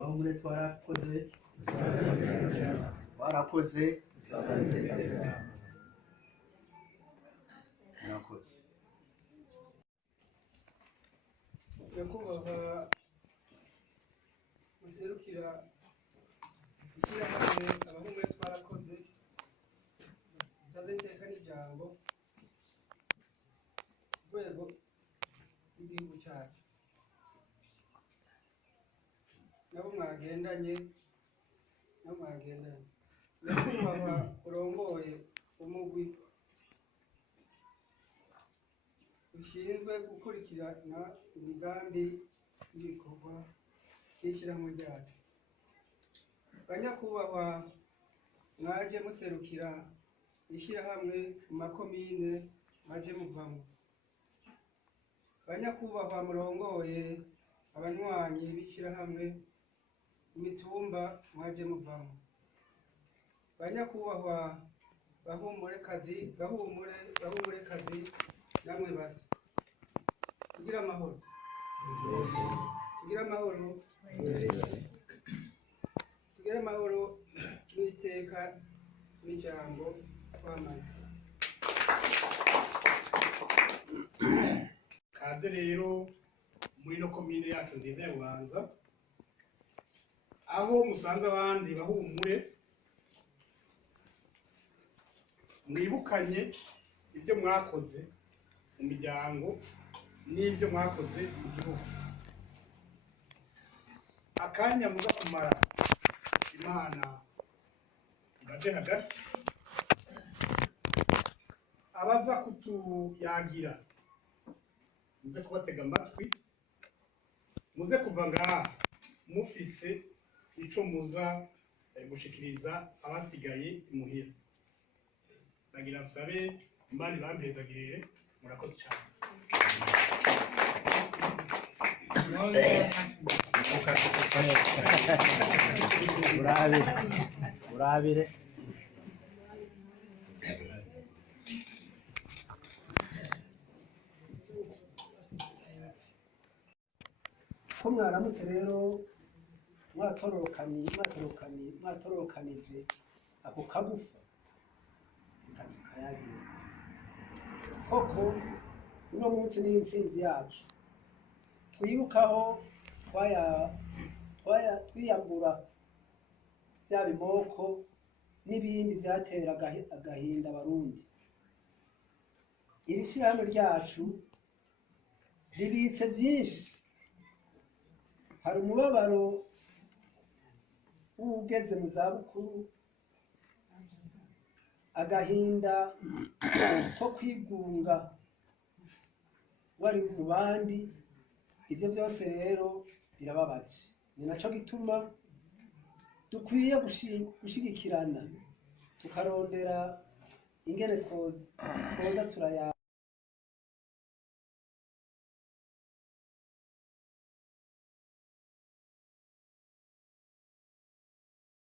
Muri twarakoze twarakoze murakoze. nyakubahwa muserukira ishyirahamwe abahungu twarakoze isaze iteka n'ijambo rwego rw'igihugu cyacu nabo mwagendanye nyakubahwa urongoye umugwi ushinzwe gukurikirana imigambi n'ibikorwa by'ishyirahamwe ryacu, banyakubahwa mwaje muserukira ishyirahamwe mu makomine mwaje muvamo, banyakubahwa murongoye abanywanyi b'ishyirahamwe imitumba mwaje muvamo, banyakubahwa bahumurekazi namwe bato tugira amahoro n'iteka n'ijambo twamanye. Kaze rero muri no komine yacu nziza ya Bubanza aho musanze abandi bahumure mwibukanye ibyo mwakoze mu miryango n'ibyo mwakoze mu gihugu. Akanya muza kumara Imana ibaje hagati, abaza kutuyagira muze kubatega amatwi, muze kuva ngaha mufise ico muza gushikiriza abasigaye imuhira. Nagira nsabe Imana ibampezagirire, murakoze cyane. Urabire ko mwaramutse rero mwatorokanije ako kagufa kayagira koko uno munsi n'intsinzi yacu twibukaho twiyambura bya bimoko n'ibindi byatera agahinda abarundi. Iri shyirahamwe ryacu ribitse byinshi, hari umubabaro w'ugeze mu zabukuru, agahinda ko kwigunga wari mu bandi. Ibyo byose rero birababaje, ni nacyo gituma dukwiye gushigikirana tukarondera ingene twoza turaya